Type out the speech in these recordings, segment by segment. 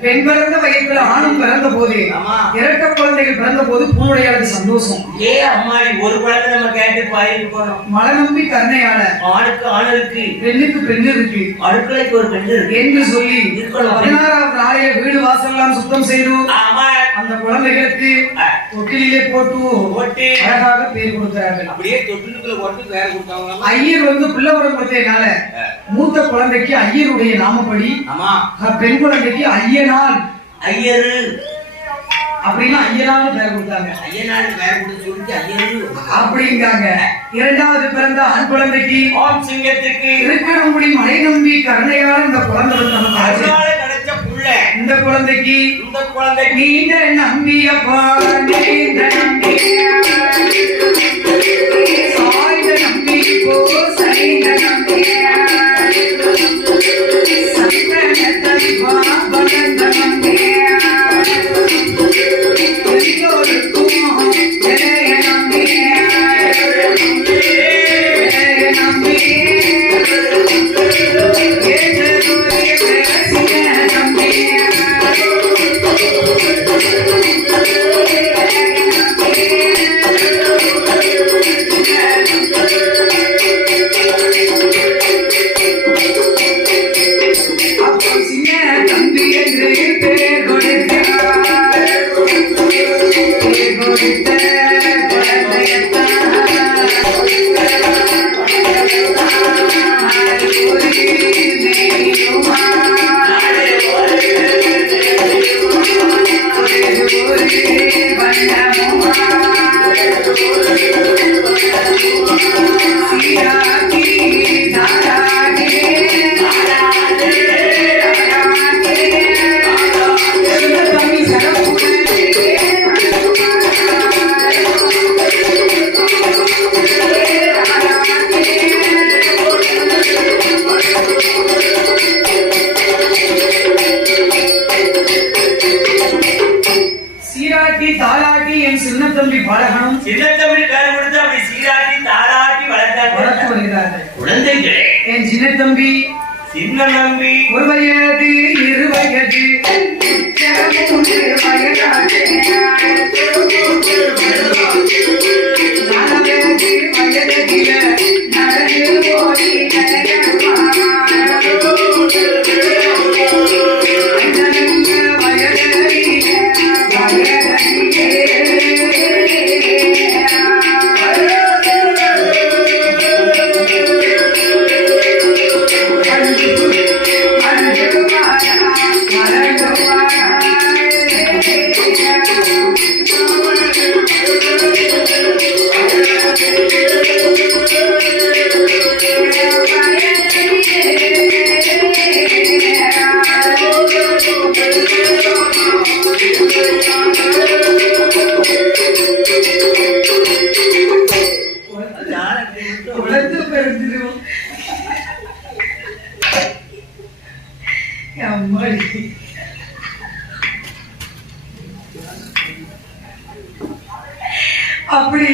பெண் பிறந்த வயிற்றுல ஆணும் பிறந்த போது இரட்ட குழந்தைகள் பிறந்த போது பூவுடையாளுக்கு சந்தோஷம். அம்மாடி ஒரு குழந்தை நம்ம கேட்டு பாயிட்டு போனோம். மழை நம்பி கருணையால ஆணுக்கு ஆண் இருக்கு, பெண்ணுக்கு பெண் இருக்கு, அடுக்கலைக்கு ஒரு பெண் இருக்கு என்று சொல்லி 16வது நாளைய வீடு வாசல் எல்லாம் சுத்தம் செய்தோம். அந்த குழந்தைகளுக்கு தொட்டிலே போட்டு அழகாக பேர் கொடுக்கிறார்கள். அப்படியே தொட்டிலுக்குள்ள போட்டு பேர் கொடுத்தாங்க. ஐயர் பிள்ளை உடம்பத்தினால மூத்த குழந்தைக்கு ஐயருடைய நாமப்படி, பெண் குழந்தைக்கு ஐயனார் ஐயரு அப்படின்னா ஐயனார் பேர் கொடுத்தாங்க. ஐயனார் பேர் கொடுத்து சொல்லி ஐயரு அப்படிங்காங்க. இரண்டாவது பிறந்த ஆண் குழந்தைக்கு ஆண் சிங்கத்துக்கு இருக்கணும்படி மழை நம்பி கருணையால் இந்த குழந்தை கிடைச்ச புள்ள. இந்த குழந்தைக்கு நீண்ட நம்பிய பாண்ட நம்பி சாய்ந்த நம்பி போ சைந்த நம்பி சங்கனத்தை பாபனந்த நம்பி ஒரு வயது இரு வயது அப்படி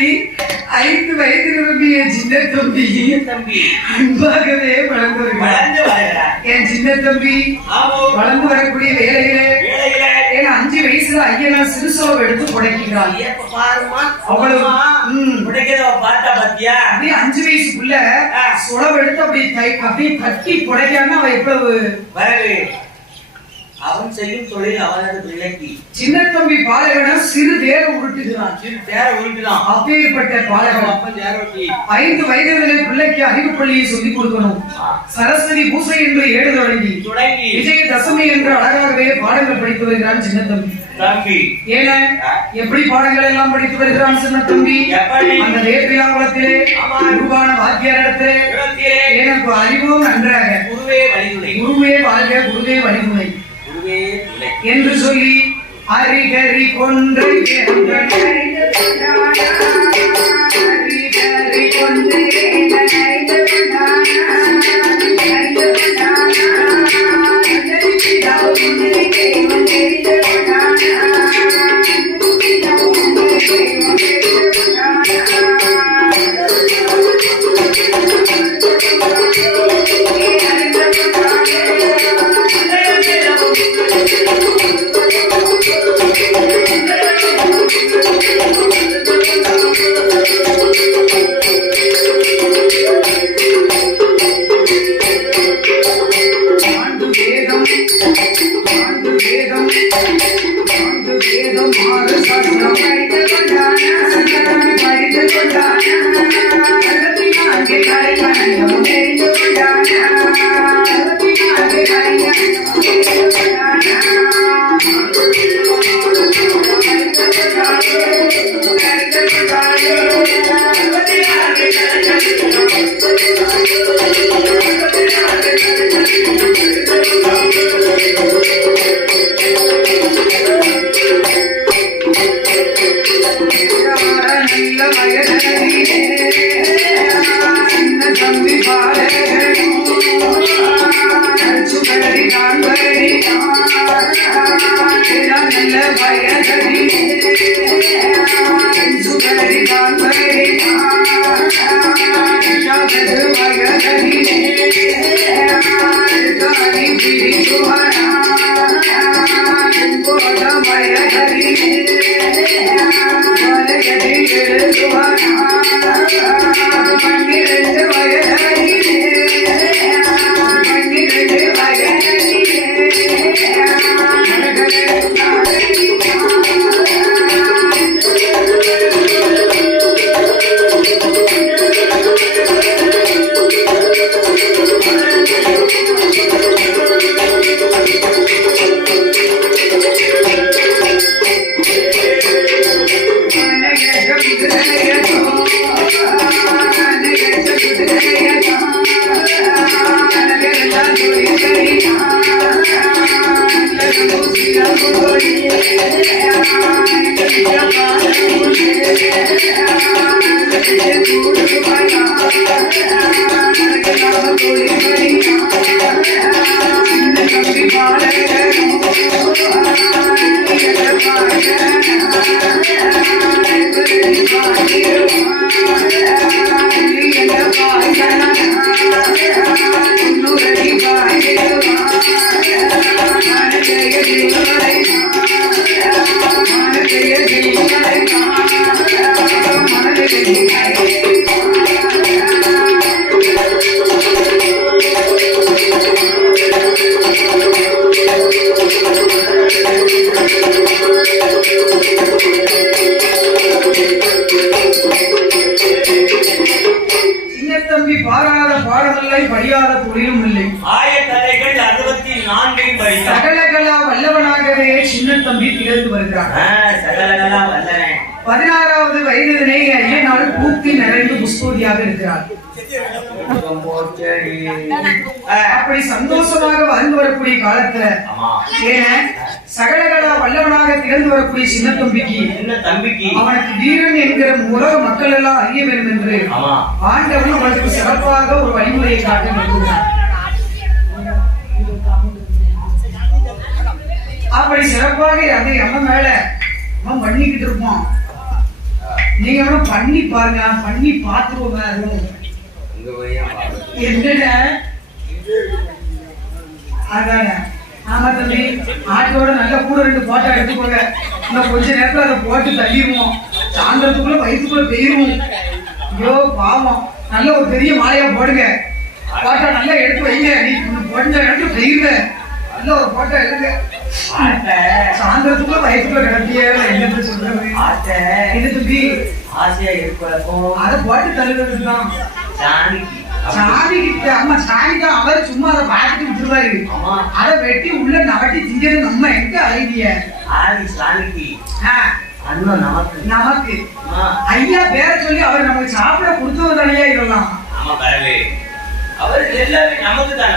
5 வயது நிரம்பிய சின்ன தம்பி அன்பாகவே வளர்ந்து வருகிறார். என் சின்ன தம்பி வளர்ந்து வரக்கூடிய வேலையில என் 5 வயசுல ஐயனார் சிறுசோவை எடுத்து புடைக்கிறாள். ஏப்ப பாருமா அவ்வளவு உடைக்கிறத பார்த்தா பாத்தியா அப்படியே 5 வயசுக்குள்ள சுளவு எடுத்து அப்படியே தட்டி புடைக்காம அவ எவ்வளவு வரவே அவன் செய்யும் தொழில் அவனது பிள்ளைக்கு. சின்ன தம்பி பாலகன் சிறு தேர உருட்டுகிறான். சிறு தேர உருட்டுதான். அப்பேற்பட்ட பாலகன் அப்பன் தேர உருட்டி 5 வயதிலே பிள்ளைக்கு அறிவு பள்ளியை சொல்லிக் கொடுக்கணும். சரஸ்வதி பூசை என்று 7 தொடங்கி விஜயதசமி என்று அழகாகவே பாடங்கள் படித்து வருகிறான் சின்ன தம்பி. ஏன எப்படி பாடங்கள் எல்லாம் படித்து வருகிறான் சின்ன தம்பி? அந்த வேப்பிலாங்குளத்திலே குருவான வாத்தியாரிடத்திலே எனக்கு அறிவும் நன்றாக குருவே வாழ்க குருவே வழிமுறை என்று சொல்லி அறிகறி கொன்று பதினாறாவது வயதிலே ஐயனார் பூத்தி நிறைந்து புஷ்போதியாக இருக்கிறார். அப்படி சந்தோஷமாக வாழ்ந்து வரக்கூடிய காலத்துல சகலகலா வல்லவனாக திகழ்ந்து வரக்கூடிய சின்ன தம்பிக்கு அவனுக்கு வீரன் என்கிற உலக மக்கள் எல்லாம் அறிய வேண்டும் என்று ஆண்டவன் அவனுக்கு சிறப்பாக ஒரு வழிமுறையை காட்ட விரும்புகிறார். அப்படி சிறப்பாக அதை நம்ம மேல அவன் பண்ணிக்கிட்டு இருப்போம். நீங்க வேணும் பண்ணி பாருங்க, பண்ணி பார்த்துருவோங்க. என்னடா அதான ஆமா தம்பி, ஆட்டோட நல்ல கூட 2 போட்டோ எடுத்துக்கோங்க. இன்னும் கொஞ்ச நேரத்துல அதை போட்டு தள்ளிடுவோம். சாயந்தரத்துக்குள்ள வயிற்றுக்குள்ள பெயிருவோம். ஐயோ பாவம், நல்ல ஒரு பெரிய மாலையா போடுங்க. போட்டோ நல்லா எடுத்து வைங்க. நீ கொஞ்ச நேரத்துல பெய்யுங்க. நல்ல ஒரு போட்டோ எடுங்க. சாயந்தரத்துக்குள்ள வயிற்றுக்குள்ள கிடப்பிய என்ன சொல்றது? இது தம்பி ஆசையா இருப்போம். அதை போட்டு தள்ளுறதுதான் சாணிக்கு. ஆமா சாணிக்கு அவர் சும்மா அதை பார்த்துட்டு விட்டுருவாரு. அதை வெட்டி உள்ள நவட்டி திங்கிறது நம்ம எங்க அழகிய அண்ணன் நமக்கு நமக்கு ஐயா பேரை சொல்லி அவர் நமக்கு சாப்பிட கொடுத்தவரையா இதெல்லாம். ஆமா பரவே அவர் எல்லாமே நமக்கு தானே.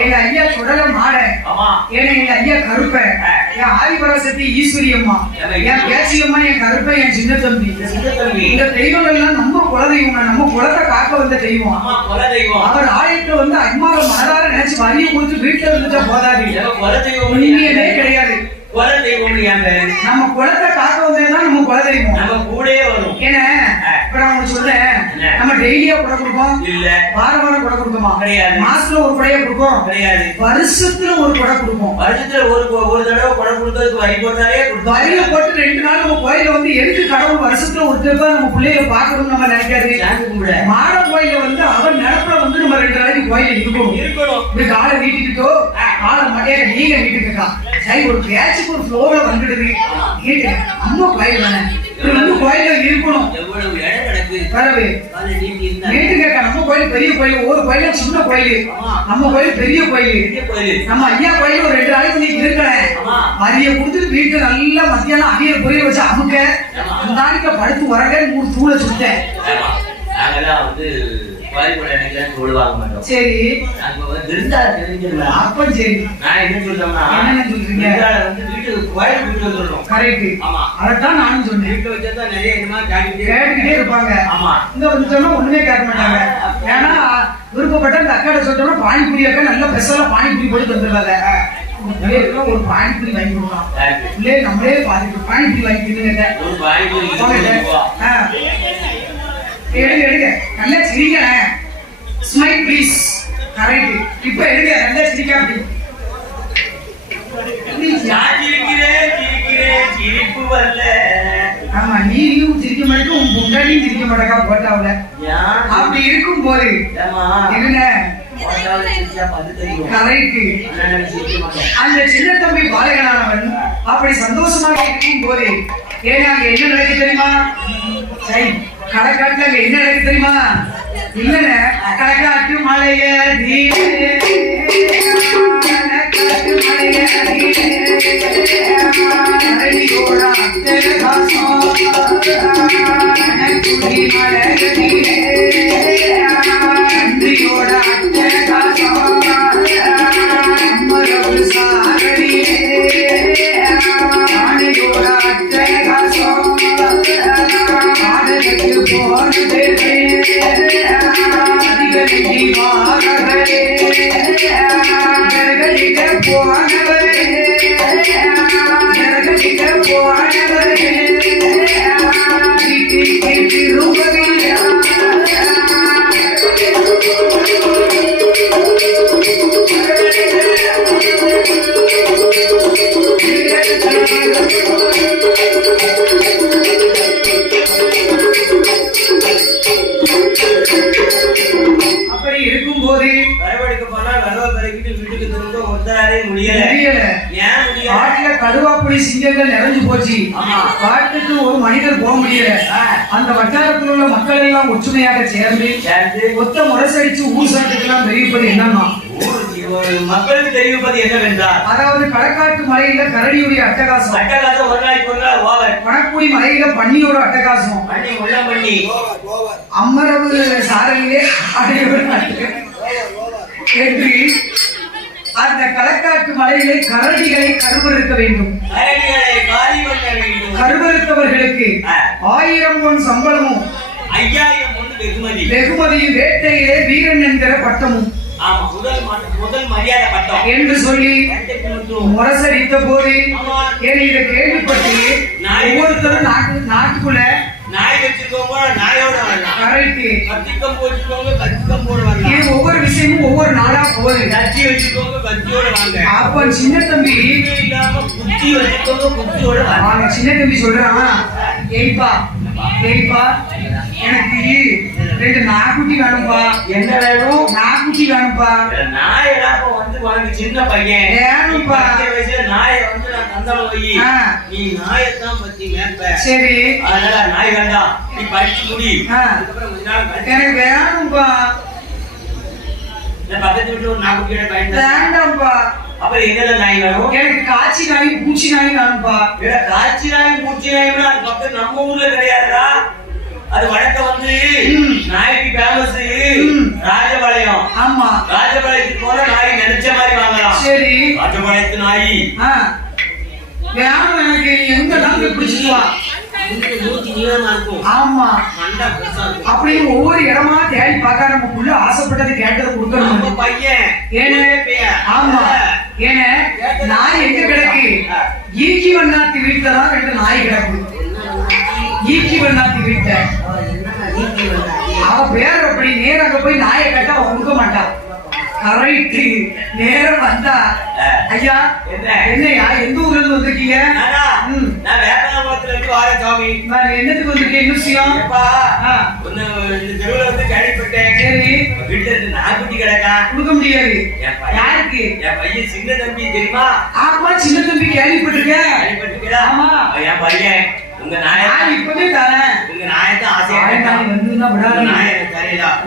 எங்க ஐயா சுடல மாட, எங்க ஐயா கருப்ப, என் ஆதிபராசக்தி ஈஸ்வரி அம்மா, என் பேச்சியம்மா, என் கருப்ப, என் சின்ன தம்பி. இந்த தெய்வங்கள் எல்லாம் நம்ம குலதெய்வம். நம்ம குலத்தை காக்க வந்த தெய்வம். அவர் ஆலயத்துல வந்து அம்மாவை மனதார நினைச்சு வரியை கொடுத்து வீட்டுல இருந்துட்டா போதாது. உண்மையே கிடையாது. நம்ம குலத்தை காக்க வந்ததுதான் நம்ம குலதெய்வம். நம்ம கூட வரும். ஏன்னா இப்ப நான் உங்களுக்கு சொல்றேன், நம்ம டெய்லியா கூட கொடுப்போம் இல்ல, வாரம் வாரம் கூட கொடுக்கோமா? கிடையாது. மாசத்துல ஒரு குடையா கொடுப்போம் கிடையாது. வருஷத்துல ஒரு குடை கொடுப்போம். வருஷத்துல ஒரு தடவை குடை கொடுக்கறதுக்கு வரி போட்டாலே வரியில போட்டு 2 நாள் நம்ம கோயில வந்து எதுக்கு கடவுள் வருஷத்துல ஒரு தடவை நம்ம பிள்ளைகளை பாக்கணும்னு நம்ம நினைக்காது. மாட கோயில வந்து அவர் நிலப்புல வந்து நம்ம 2 நாளைக்கு கோயில இருக்கணும். இப்படி காலை வீட்டுக்கிட்டோ காலை மட்டையா நீங்க வீட்டுக்கா சரி ஒரு பேச்சுக்கு ஒரு ஃப்ளோர்ல வந்துடுது. அம்மா கோயில் தானே கோயில இருக்கணும். பரவே நம்ம கோயில் பெரிய கோயில், ஒரு கோயில சின்ன கோயில், நம்ம கோயில் பெரிய கோயில். நம்ம ஐயா கோயில் ஒரு 2 நாளைக்கு நீ இருக்கணும். வரிய கொடுத்துட்டு வீட்டுல நல்லா மத்தியானம் அவியல் பொரியல் வச்சு அமுக்க அந்த நாளைக்கு படுத்து உரங்க 3 தூளை சுட்டேன். சரி அப்ப சரி நான் என்ன சொல்றேன்னா அதான் நானும் சொன்னேன். கேட்டுக்கிட்டே இருப்பாங்க. இந்த வந்து சொன்னா ஒண்ணுமே கேட்க மாட்டாங்க. ஏன்னா விருப்பப்பட்ட அந்த அக்காட சொல்றோம்னா பானிபூரி அக்கா நல்ல பெசலா பானிபூரி போட்டு தந்துடுவாங்க. ஒரு பானிபூரி வாங்கி கொடுக்கலாம். இல்லே நம்மளே பாத்துட்டு பானிபூரி வாங்கிக்கிட்டு எடுங்க எடுங்க நல்லா சிரிங்க. Smile please. கரெக்ட். இப்ப எடுங்க நல்லா சிரிக்க. ஆமா நீயும் சிரிக்க மாட்டேங்க, உன் பொண்டாட்டியும் சிரிக்க மாட்டேக்கா போட்டாவுல. அப்படி இருக்கும் போது என்ன அந்த சின்ன தம்பி பாலகனானவன் அப்படி சந்தோஷமாக இருக்கும் போது ஏன்னா என்ன நடக்கு தெரியுமா? சரி கடற்காட்டுல என்ன நடக்கு தெரியுமா? இல்ல கடற்காட்டு மலைய கடுவாப்புடி சிங்கங்கள் நிறைஞ்சு போச்சு. காட்டுக்கு ஒரு மனிதர் போக முடியல. அந்த வட்டாரத்தில் உள்ள மக்கள் எல்லாம் ஒற்றுமையாக சேர்ந்து ஒத்த முரசடிச்சு ஊர் சாட்டுக்கெல்லாம் தெரிவிப்பது என்னன்னா மக்களுக்கு தெரிவிப்பது என்னவென்றால் அதாவது களக்காட்டு மலையில கரடியுடைய அட்டகாசம், ஒரு நாளைக்கு ஒரு நாள் ஓவர். பணக்குடி மலையில பன்னியோட அட்டகாசம், பண்ணி அம்மரவு சாரலிலே என்று அந்த களக்காட்டு மலையிலே கரடிகளை கருவறுக்க வேண்டும். கருவறுத்தவர்களுக்கு 1000 பொன் சம்பளமும் 5000 பொன் வெகுமதியும் வேட்டையிலே வீரன் என்கிற பட்டமும் முதல் மரியாதை பட்டம் என்று சொல்லி முரசடித்த போது இதை கேள்விப்பட்டு ஒவ்வொருத்தரும் நாட்டுக்குள்ள நாய் வச்சிருக்கவங்க நாயோட வரலாம். கரெக்ட். கத்திக்கம்பு வச்சிருக்கவங்க கத்திக்கம்போட வரலாம். இது ஒவ்வொரு விஷயமும் ஒவ்வொரு நாளா போகுது. கத்தி வச்சிருக்கவங்க கத்தியோட வாங்க. அப்ப சின்ன தம்பி இல்லாம குத்தி வச்சிருக்கவங்க குத்தியோட வாங்க. சின்ன தம்பி சொல்றான், ஏய்ப்பா ஏய்ப்பா எனக்கு 2 நாய்க்குட்டி வேணும்பா. என்ன வேணும்? நாய்க்குட்டி வேணும்பா. நாய் எல்லாம் வந்து உனக்கு சின்ன பையன் வேணும்பா. வயசுல நாயை வந்து நான் தந்தாலும் வை. நீ நாயத்தான் பத்தி மேற்ப. சரி, அதனால நாய் வேண்டாம், நீ படிச்சு முடி. அதுக்கப்புறம் கொஞ்ச நாள் எனக்கு வேணும்பா. பக்கத்து வீட்டுல ஒரு நாய்க்குட்டியோட பையன் வேண்டாம்பா. அப்புறம் என்னென்ன நாய் வேணும்? எனக்கு காட்சி நாய் பூச்சி நாய் வேணும்பா. காட்சி நாய் பூச்சி நாய்னா அது பக்கம் நம்ம ஊர்ல கிடையாதுடா. அது வழக்கம் வந்து நாய்க்கு ஃபேமஸ் ராஜபாளையம். ஆமா, ராஜபாளையத்துக்கு போன நாய் நினைச்ச மாதிரி வாங்கலாம். சரி, ராஜபாளையத்து நாய் வேணும். எனக்கு எந்த நாங்க பிடிச்சிட்டு வா. மூஞ்சி நீளமா இருக்கும். ஆமா, மண்டை பெருசா இருக்கும். அப்படியே ஒவ்வொரு இடமா தேடி பார்க்க நமக்குள்ள ஆசைப்பட்டது கேட்டதை கொடுக்கணும். நம்ம பையன் ஏன்னா ஆமா, ஏன்னா நாய் எங்க கிடக்கு? ஈக்கி வண்ணாத்தி வீட்டுல தான் 2 நாய் கிடக்கு. ஈக்கி வண்ணாத்தி வீட்டுல அவ பேர் அப்படி நேரம் அங்க போய் நாயை கட்ட அவன் கொடுக்க மாட்டான். கரெக்ட். நேரம் வந்தா, ஐயா என்னையா எந்த ஊர்ல இருந்து வந்திருக்கீங்க? நான் வேப்பனாபுரத்துல இருந்து வாரேன் சாமி. நான் என்னத்துக்கு வந்திருக்கேன்? என்ன விஷயம்? இந்த தெருவுல வந்து கேள்விப்பட்டேன். சரி, வீட்டுல இருந்து நாய்க்குட்டி கிடக்கா. கொடுக்க முடியாது. யாருக்கு? என் பையன் சின்ன தம்பி தெரியுமா? ஆமா, சின்ன தம்பி கேள்விப்பட்டிருக்கேன். கேள்விப்பட்டிருக்கா? ஆமா, என் பையன் உங்க நாயை இப்பவே தாரேன். உங்க நாயத்தான் ஆசையா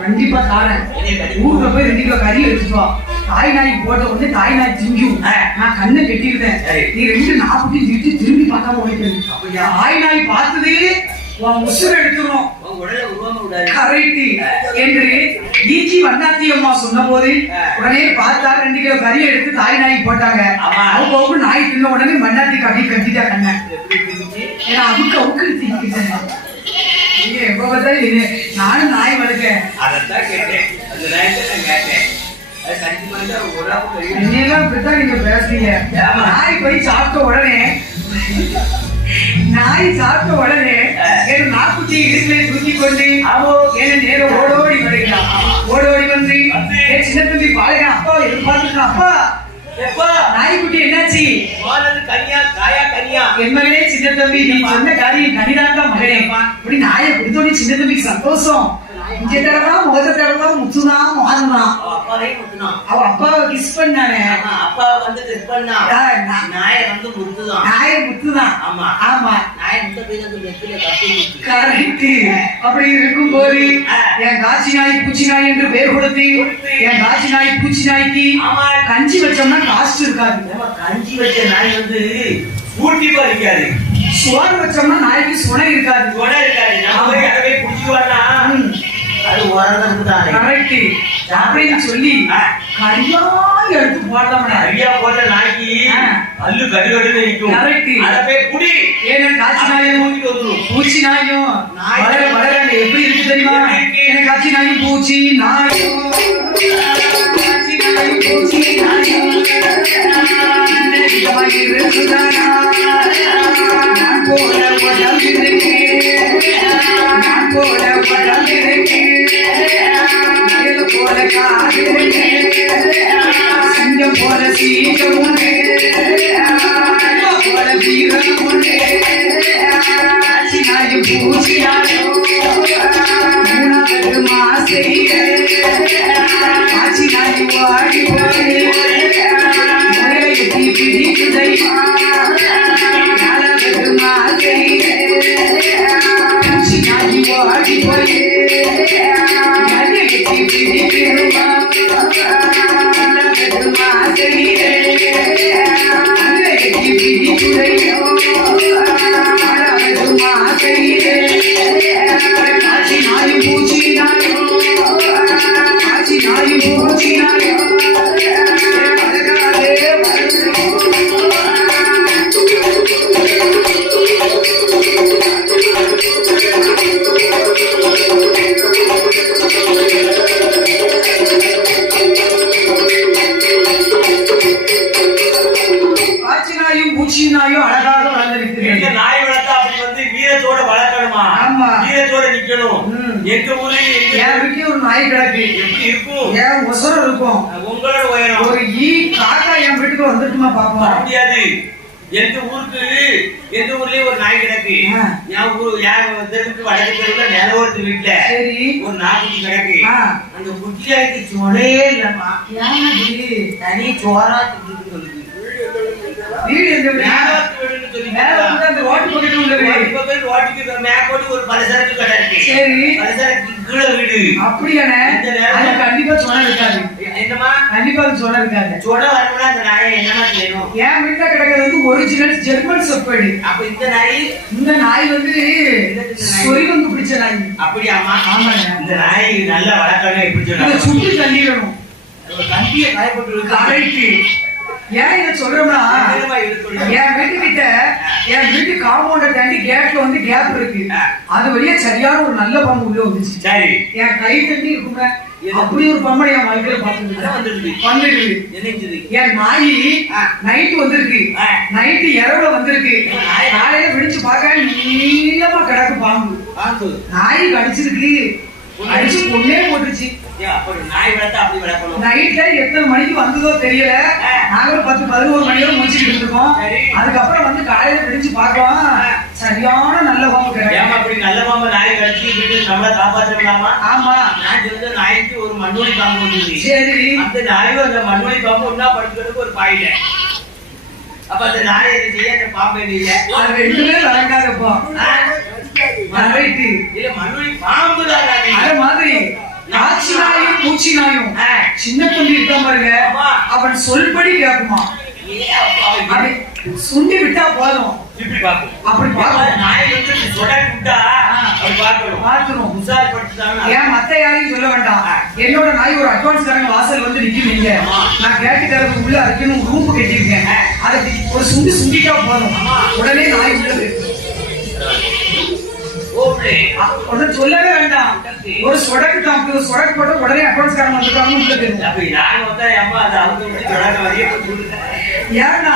கண்டிப்பா தாரேன். ஊர்ல போய் 2 கிலோ கறி எடுத்துட்டு வா. தாய் நாய் போட்ட உடனே தாய் நாய் திங்கும். நான் கண்ணை கட்டிருந்தேன். நீ 2 நாய்க்குட்டி திட்டு திரும்பி பார்க்காம ஓடிட்டு தாய் நாய் பார்த்தது உன் உசுர எடுத்துரும். கரெக்ட் என்று ஈச்சி வண்ணாத்தி அம்மா சொன்ன போது உடனே பார்த்தா 2 கிலோ கறி எடுத்து தாய் நாய் போட்டாங்க. அவங்க நாய் தின்ன உடனே மண்ணாத்தி கறி கட்டிட்டா கண்ண. ஏன்னா அவுக்கு அவுக்கு திங்கிட்டேன். நீங்க எப்ப பார்த்தாலும் நானும் நாய் வளர்க்கேன். அதான் கேட்டேன். அந்த நாயத்தை நான் கேட்டேன். என்னெல்லாம் இப்படித்தான் நீங்க பேசுறீங்க. நாய் போய் சாப்பிட்ட உடனே என் நாய்க்குட்டி இடுப்புல தூக்கி கொண்டு என்ன நேரம் ஓடோடி வருகிறான். ஓடோடி வந்து என் சின்ன தம்பி பாருங்க, அப்பா எதிர்பார்த்துருக்கான். அப்பா நாய்க்குட்டி என்னாச்சு? என் மகனே சின்ன தம்பி, நீ சொன்ன காரியம் கனிதாண்டா மகனே. இப்படி நாயை கொடுத்தோடனே சின்ன தம்பிக்கு சந்தோஷம். இங்க தடவை முகத்தை தடவை முத்துதான் மாறுதான். அவ அப்பாவை கிஸ் பண்ணானே. அப்பா வந்து கிஸ் பண்ணா. நாயை வந்து முத்துதான். நாயை முத்துதான். ஆமா ஆமா, நாயை முத்த போய் அந்த நெத்தில கட்டி. கரெக்ட். அப்படி இருக்கும் போது என் காட்சி நாய் பூச்சி நாய் என்று பேர் கொடுத்து என் காட்சி நாய் பூச்சி நாய்க்கு கஞ்சி வச்சோம்னா காஸ்ட் இருக்காது. கஞ்சி வச்ச நாய் வந்து ஊட்டி பறிக்காது. சோறு வச்சோம்னா நாய்க்கு சுனை இருக்காது. சுனை இருக்காது. நம்ம போய் அதை போய் குடிச்சுவானா அது உரங்கிறது தானே. கரெக்ட். அப்படின்னு சொல்லி கரியா எடுத்து போடலாம். கரியா போட்ட நாய்க்கு அல்லு கடுகடுன்னு இருக்கும். கரெக்ட். அதை போய் குடி. ஏன்னா காட்சி நாயை ஊட்டிட்டு வந்துடும். பூச்சி நாயும் வளர வளர எப்படி இருக்கு தெரியுமா? எனக்கு காட்சி நாயும் பூச்சி நாயும் காட்சி நாயும் பூச்சி நாயும் நான் போல உடம்பிருக்கு, நான் போல உடம்பிருக்கு, மயில போல காது இருக்கு, சிங்கம் போல சீகம் உண்டு, போல வீரம் உண்டு. காட்சி நாயும் பூச்சி நாயும் மூணாவது மாசையே காட்சி நாயும் வாடி போய் முறையெட்டி பிடிக்குதைமா. நாலாவது மாசையே காட்சி நாயும் வாடி போய் முறையெட்டி பிடிக்குதுமா. நாலாவது மாசையே முறையெட்டி பிடிக்குதையோ. நாலாவது மாசையே போராடணுமா ஆமா. வீரத்தோட நிக்கணும் எங்க ஊர்ல என் வீட்டுல ஒரு நாய் கிடக்கு எப்படி இருக்கும் என் உசரம் இருக்கும் உங்களோட உயரம் ஒரு காக்கா என் வீட்டுக்கு வந்துட்டுமா பாப்போம் வர முடியாது எங்க ஊர்லயே ஒரு நாய் கிடக்கு என் ஊர் தெருவுக்கு வடக்கு தெருவுல நிலவரத்து வீட்டுல ஒரு நாய்க்குட்டி கிடக்கு அந்த குட்டியாய்க்கு சொலே இல்லம்மா தனி சோறா தின்னு சொல்லுது வீடு எந்த ஒரு பலசரக்கு கடை இருக்கு சரி பலசரக்கு கீழே வீடு அப்படியானே கண்டிப்பா சொன்ன இருக்காது என்னமா கண்டிப்பா சொன்ன இருக்காது சொன்ன வரணும்னா அந்த நாயை என்னமா செய்யணும் என் வீட்டுல கிடக்கிறது வந்து ஒரிஜினல் ஜெர்மன் செப்பேடு அப்ப இந்த நாய் வந்து சொரிவந்து பிடிச்ச நாய் அப்படியாமா ஆமாங்க இந்த நாய் நல்லா வளர்க்கணும் எப்படி சொன்னாங்க சுட்டு தள்ளிடணும் கண்டிய காயப்பட்டு கரைக்கு ஏன் இதை சொல்றோம்னா என் வீட்டுக்கிட்ட என் வீட்டு காம்பவுண்ட தாண்டி கேட்ல வந்து கேப் இருக்கு அது வழியா சரியான ஒரு நல்ல பாம்பு உள்ள வந்துச்சு சரி என் கை தண்ணி இருக்குங்க அப்படி ஒரு பம்பை என் வாழ்க்கையில வந்துருக்கு என் நாய் நைட்டு வந்திருக்கு நைட்டு இரவுல வந்திருக்கு காலையில விழிச்சு பார்க்க நீளமா கிடக்கு பாம்பு நாய் கடிச்சிருக்கு அடிச்சு பொண்ணே போட்டுச்சு நைட்ல எத்தனை மணிக்கு வந்ததோ தெரியல நாங்க 10-11 மணி வரை முடிச்சுட்டு இருக்கோம் அதுக்கப்புறம் வந்து காலையில விழிச்சு பார்க்கலாம் சரியான நல்ல பாம்பு கிடையாது அப்படி நல்ல பாம்பு நாய் கடிச்சு நம்மள காப்பாற்றலாமா ஆமா நான் சொல்ற நாய்க்கு ஒரு மண்ணோடி பாம்பு வந்து சரி அந்த நாயும் அந்த மண்ணோடி பாம்பு ஒன்னா படுக்கிறதுக்கு ஒரு பாயில அப்ப அந்த நாய் என்ன செய்ய அந்த பாம்பு இல்ல அது ரெண்டுமே வளர்க்காதப்போ இல்ல மண்ணோடி பாம்பு தான் அதே மாதிரி நாச்சி நாயும் பூச்சி நாயும் சின்ன தம்பி இருக்கா பாருங்க அவன் சொல்படி கேட்குமா சுண்டி விட்டா போதும் இப்படி பாக்கும் அப்படி பாக்கும் நாய் வந்து சொடை விட்டா அப்படி பாக்கணும் உசார்படுத்திட்டாங்க ஏன் மத்த யாரையும் சொல்ல வேண்டாம் என்னோட நாய் ஒரு அட்வான்ஸ் காரங்க வாசல் வந்து நிக்குவீங்க நான் கேட்டு தரது உள்ள அரைக்கணும் ரூம் கட்டியிருக்கேன் அதை ஒரு சுண்டிட்டா போதும் உடனே நாய் உள்ளது சொல்லவே வேண்டாம் ஒரு சொடக்கு தாக்கு சொடக்கு போட்டு உடனே அட்வான்ஸ் காரங்க வந்துட்டாங்க ஏன்னா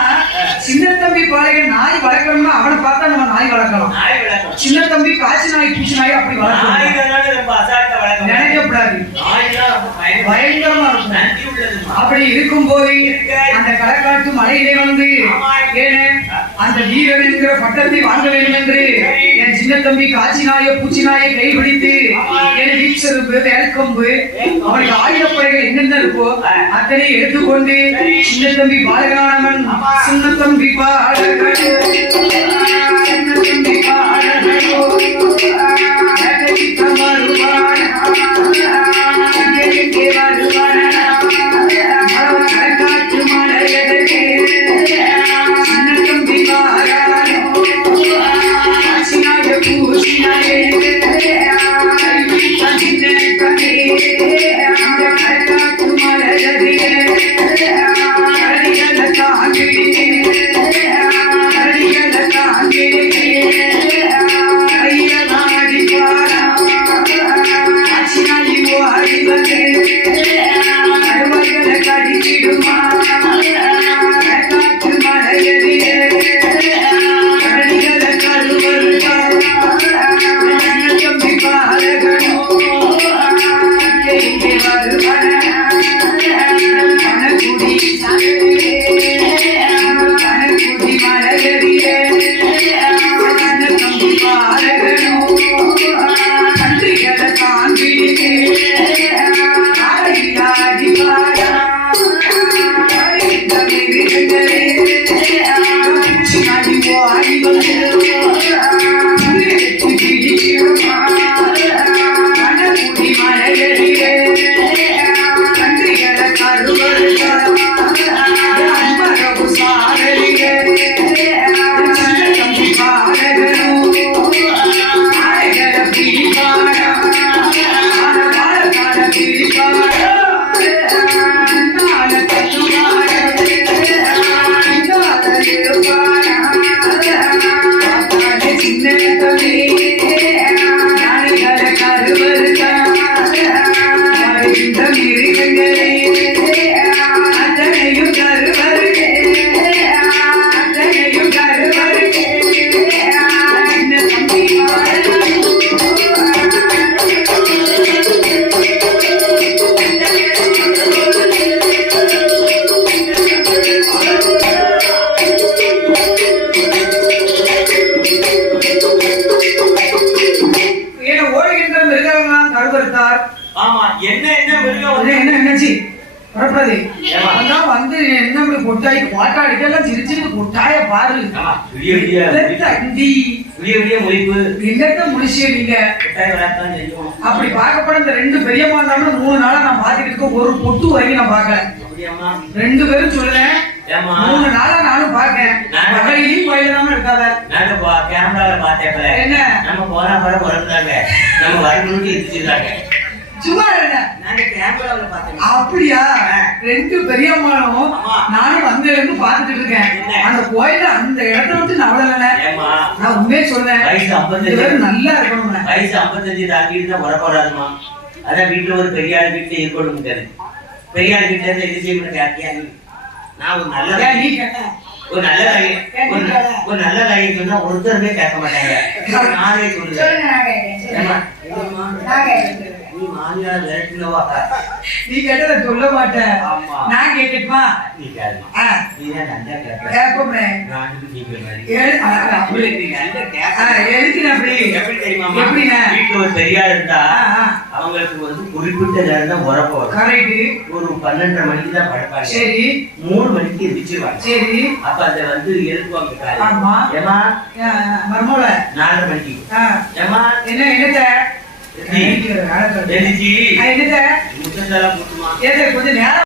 சின்ன தம்பி பாருங்க நாய் வளர்க்கணும்னா அவனை பார்த்தா நம்ம நாய் வளர்க்கலாம் சின்ன தம்பி காய்ச்சி நாய் பூச்சி நாய் அப்படி வளர்க்கலாம் நினைக்கக்கூடாது பயங்கரமா இருக்கும் அப்படி இருக்கும் போது அந்த களக்காட்டு மலையிலே வந்து ஏன அந்த வீரன் என்கிற பட்டத்தை வாங்க வேண்டும் என்று என் சின்ன தம்பி காய்ச்சி நாயை பூச்சி நாயை கைபிடித்து என் வீச்சரும்பு வேல்கொம்பு அவனுக்கு ஆயுதப்படைகள் என்னென்ன இருக்கோ அத்தனை எடுத்துக்கொண்டு சின்ன தம்பி பாலகானவன் சின்ன தம்பி பாலகன் சின்ன தம்பி பாலகனோ களக்காட்டு மலையதற்கு சின்ன தம்பி பாலகானோ பூச்சினாயே களக்காட்டு மலையதற்கு Thank you. என்னாச்சு புறப்படாது அதான் வந்து என்ன இப்படி கொட்டாய் போட்டா அடிக்கலாம் சிரிச்சிட்டு கொட்டாய பாரு என்னத்த முடிச்சிய நீங்க அப்படி பார்க்கப்பட இந்த ரெண்டு பெரியம்மா இருந்தாலும் 3 நாளா நான் பாத்துக்கிட்டு இருக்க ஒரு பொட்டு வரைக்கும் நான் பாக்கல 2 பேரும் சொல்லுறேன் 3 நாளா நானும் பாக்கேன் வகையிலையும் கோயிலாம இருக்காத கேமரால பார்த்தேன் என்ன நம்ம போனா போற பிறந்தாங்க நம்ம வரணும்னு இருந்துருக்காங்க சும்மா இருங்க நான் கேமரால பார்த்தேன் அப்படியா 2 பெரியம்மாவும் நானும் வந்து இருந்து பாத்துட்டு இருக்கேன் அந்த கோயில அந்த இடத்த விட்டு நவளல நான் உண்மையே சொல்றேன் வயசு 55 நல்லா இருக்கணும் வயசு 55 தாண்டிட்டு தான் வரப்போறாதுமா அதான் வீட்டுல ஒரு பெரியார் வீட்டுல இருக்கணும் பெரியார் வீட்டுல இருந்து எது செய்யணும் கேட்டியா நான் ஒரு நல்ல நீ கேட்ட ஒரு நல்ல காரியம் ஒரு நல்ல காரியம் சொன்னா ஒருத்தருமே கேட்க மாட்டாங்க நானே சொல்லுவேன் நீ மாமியார் விரட்டினவா நீ கேட்டத சொல்ல மாட்டேன் நான் கேட்கட்டுமா நீ கேளுமா நீ தான் நல்லா கேட்ப கேட்போமே நான் நீங்க மாதிரி எதுக்கு அப்படி எப்படி தெரியுமா எப்படிங்க வீட்டுல ஒரு பெரியார் இருந்தா அவங்களுக்கு வந்து குறிப்பிட்ட நேரம் தான் உறப்போம் கரெக்ட் ஒரு 12:30 மணிக்கு தான் படுப்பாங்க சரி 3 மணிக்கு எந்திரிச்சிருவாங்க சரி அப்ப அத வந்து எழுப்புவாங்க ஆமா ஏமா மர்மோல 4 மணிக்கு ஏமா என்னத்த எழுதி என்னத்த முத்தந்தெல்லாம் போட்டுமா கொஞ்சம் நேரம்